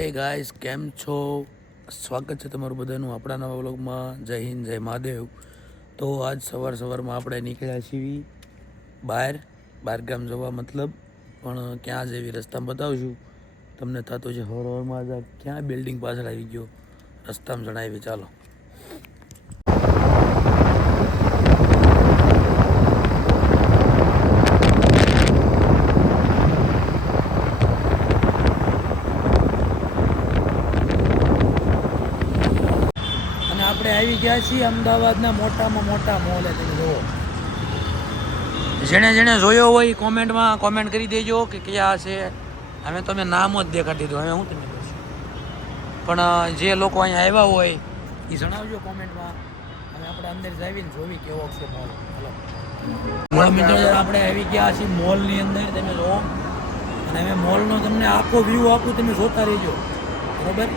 હે ગાઈસ, કેમ છો? સ્વાગત છે તમારું બધાનું આપણા નવા વ્લોગમાં. જય હિન્દ, જય મહાદેવ. તો આજ સવારમાં આપણે નીકળ્યા છીએ બહારગામ જવા, મતલબ પણ ક્યાં જેવી રસ્તામાં બતાવશું તમને. થતું છે હવામાં ક્યાં બિલ્ડિંગ પાછળ આવી ગયો, રસ્તામાં જણાવી. ચાલો. આપણે આવી ગયા છીએ અમદાવાદના મોટામાં મોટા મોલે. તમે જુઓ, જેણે જોયો હોય કોમેન્ટમાં કોમેન્ટ કરી દેજો કે કયા છે. અમે તમે નામ જ દેખાડી દીધું, હવે હું તમે કહીશ. પણ જે લોકો અહીંયા આવ્યા હોય એ જણાવજો કોમેન્ટમાં, અને આપણે અંદર જઈને જોવી કેવો છે મોલ. હલો મિત્રો, આપણે આવી ગયા છીએ મોલની અંદર. તમે જુઓ, અને અમે મોલનો તમને આખો વ્યૂ આપું, તમે જોતા રહેજો, બરોબર?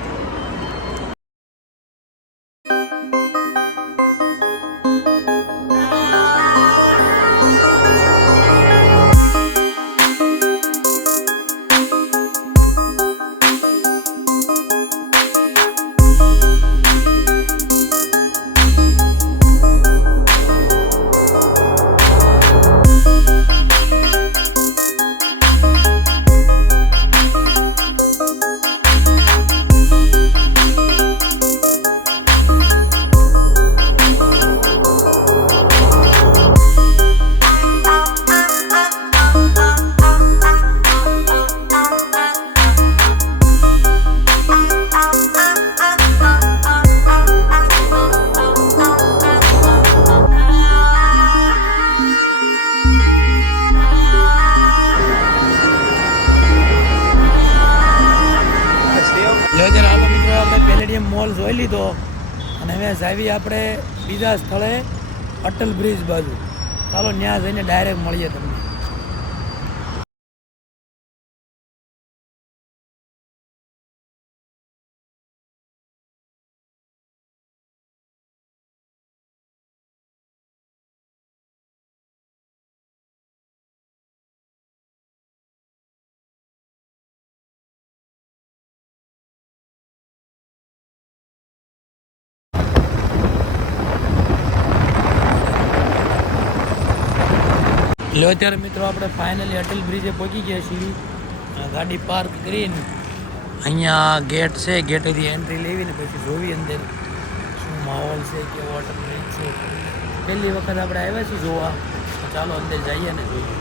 હાલો મિત્રો, આપણે પેલેડિયમ મોલ જોઈ લીધો અને હવે જાવી આપણે બીજા સ્થળે અટલ બ્રિજ બાજુ. ચાલો ત્યાં જઈને ડાયરેક્ટ મળીએ તમને. લો અત્યારે મિત્રો, આપણે ફાઇનલી અટલ બ્રિજે પહોંચી ગયા છીએ. ગાડી પાર્ક કરીને અહીંયા ગેટ છે, ગેટેથી એન્ટ્રી લેવીને પછી જોવી અંદર શું માહોલ છે, કેવો અટલ બ્રિજ છે. પહેલી વખત આપણે આવ્યા છીએ જોવા, તો ચાલો અંદર જઈએ ને જોઈએ.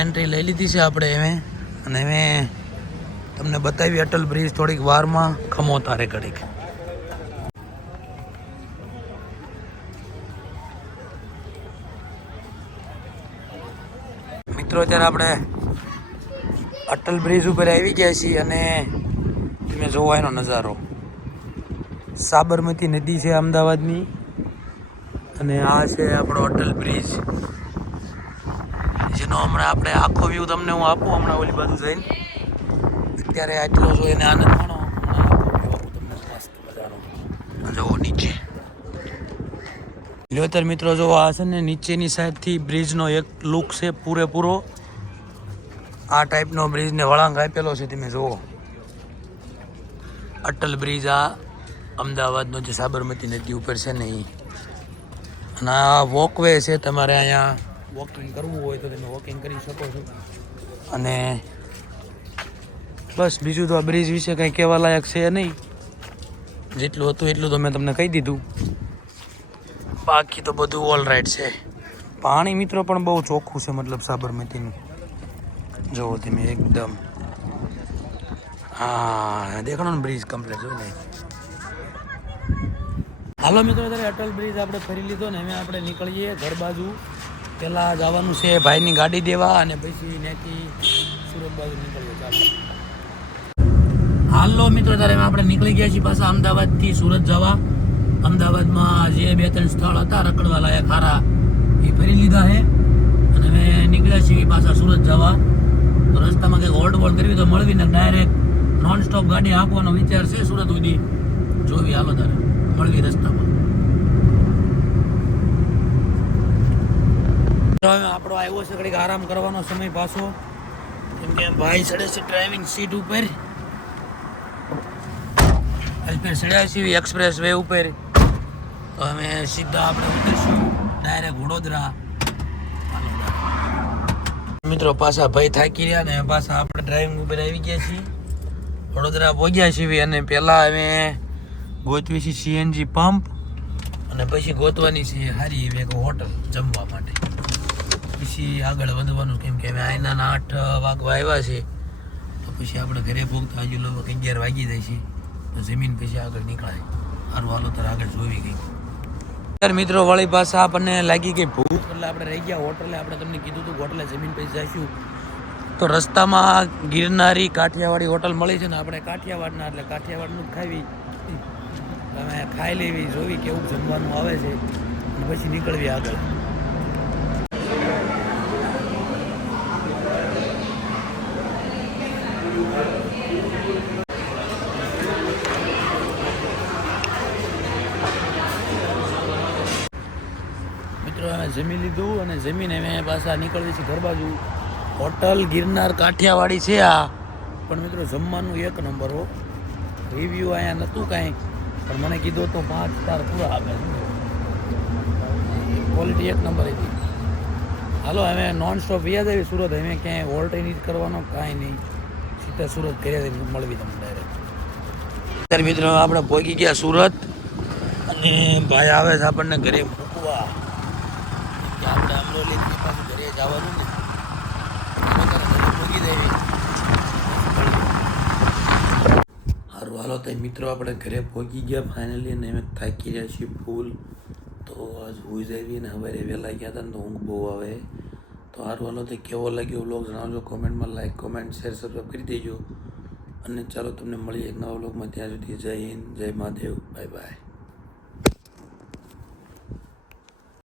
એન્ટ્રી લઈ લીધી છે આપણે હવે, અને હવે તમને બતાવી અટલ બ્રિજ થોડીક વારમાં. ખમો તારે ઘડીક. મિત્રો, અત્યારે આપણે અટલ બ્રિજ ઉપર આવી ગયા છીએ અને તમે જોવો એનો નજારો. સાબરમતી નદી છે અમદાવાદની, અને આ છે આપણો અટલ બ્રિજ, જેનો હમણાં આપણે આખો વ્યૂ તમને હું આપું હમણાં ઓલી બાજુ જઈને. અત્યારે આટલો જો એને આનંદ માણો. તમને મસ્ત મજાનો જોવો નીચે. લ્યોતર મિત્રો, જો આ છે ને નીચેની સાઈડથી બ્રિજનો એક લુક છે પૂરેપૂરો. આ ટાઈપનો બ્રિજને વળાંક આપેલો છે, તમે જુઓ. અટલ બ્રિજ આ અમદાવાદનો જે સાબરમતી નદી ઉપર છે ને એ. અને આ વોકવે છે, તમારે અહીંયા વોકિંગ કરવું હોય તો તમે વોકિંગ કરી શકો છો. અને બસ બીજું તો આ બ્રિજ વિશે કંઈ કહેવા લાયક છે નહીં. જેટલું હતું એટલું તો મેં તમને કહી દીધું. બાકી તો બધું ઓલ રાઈટ છે. પાણી મિત્રો પણ બહુ ચોખ્ખું છે, મતલબ સાબરમતીનું. જુઓ તમે એકદમ. હા, દેખાડો ને બ્રિજ કમ્પ્લીટ જોઈને. હાલો મિત્રો, અત્યારે અટલ બ્રિજ આપણે ફરી લીધો ને હવે આપણે નીકળીએ ઘર બાજુ. પહેલાં જવાનું છે ભાઈની ગાડી દેવા, અને પછી ત્યાંથી સુરત બાજુ નીકળીએ. ચાલો. હાલો મિત્રો, ત્યારે આપણે નીકળી ગયા છીએ પાછા અમદાવાદથી સુરત જવા. અમદાવાદમાં જે 2-3 સ્થળ હતા રખડવા લાયક હારા, એ ફરી લીધા છે. અને હવે નીકળ્યા છીએ પાછા સુરત જવા. તો રસ્તામાં કંઈક હોલ્ડ વોલ્ડ કરવી તો મળવી ને ડાયરેક્ટ નોન સ્ટોપ ગાડી આપવાનો વિચાર છે સુરત સુધી. જોવી, હાલો તારે મળવી રસ્તામાં. આપણો આવ્યો છે ઘડીક આરામ કરવાનો સમય પાછો, કેમ કે ભાઈ ચડે છે ડ્રાઇવિંગ સીટ ઉપર. અલ્પેર ચડ્યા છીએ એક્સપ્રેસ વે ઉપર. તો અમે સીધા આપણે ઉતરશું ડાયરેક્ટ વડોદરા. મિત્રો પાછા ભાઈ થાકી રહ્યા ને પાછા આપણે ડ્રાઇવિંગ ઉપર આવી ગયા છીએ. વડોદરા પહોંચ્યા છીએ અને પહેલાં અમે ગોતવી છીએ સીએનજી પંપ અને પછી ગોતવાની છે સારી એવી એક હોટલ જમવા માટે. પછી આગળ વધવાનું કેમ કે અમે આઈના 8 વાગવા આવ્યા છે તો પછી આપણે ઘરે પહોંચતા હજુ લગભગ 11 વાગી જાય છે. તો જમીન પછી આગળ નીકળાય. સારું હાલો તો આગળ જોવી ગઈ. મિત્રો વાળી પાસે આપણને લાગી ગઈ ભૂખ એટલે આપણે રહી ગયા હોટલે. આપણે તમને કીધું હતું હોટલે જમીન પછી જઈશું તો રસ્તામાં ગિરનારી કાઠિયાવાડી હોટલ મળી છે ને આપણે કાઠિયાવાડના એટલે કાઠિયાવાડનું જ ખાવી. તમે ખાઈ લેવી જોવી કેવું જમવાનું આવે છે અને પછી નીકળવી આગળ. મિત્રો અમે જમી લીધું અને જમીને અમે પાછા નીકળવી છે ઘર બાજુ. હોટલ ગિરનાર કાઠિયાવાડી છે આ પણ મિત્રો જમવાનું એક નંબર હો. રિવ્યૂ અહીંયા નહોતું કાંઈ પણ મને કીધું તો 5 સ્ટાર પૂરા આપે. ક્વોલિટી એક નંબર હતી. હાલો અમે નોન સ્ટોપ વ્યાજ આવી સુરત. અમે ક્યાંય હોલ્ટ નહીં કરવાનો કાંઈ નહીં. સીધા સુરત ઘરે મળવી તમને ડાયરેક્ટ. અત્યારે મિત્રો આપણે પહોંચી ગયા સુરત અને ભાઈ આવે છે આપણને ઘરે મૂકવા. આપણે અમરોલી પાછું ઘરે જવાનું ને પહોંચી જાય. સારું હાલો તો મિત્રો આપણે ઘરે પહોંચી ગયા ફાઇનલી અને અમે થાકી રહ્યા છીએ ફૂલ. તો આજ હોઈ જાય ને સવારે વહેલા ગયા હતા ને તો ઊંઘ બહુ આવે. તો સારું હાલો તો કેવો લાગ્યો વ્લોગ જણાવજો કોમેન્ટમાં. લાઈક કોમેન્ટ શેર સબસ્ક્રાઈબ કરી દેજો અને ચાલો તમને મળીએ એક નવા વ્લોગમાં. ત્યાં સુધી જય હિન્દ જય મહાદેવ બાય બાય.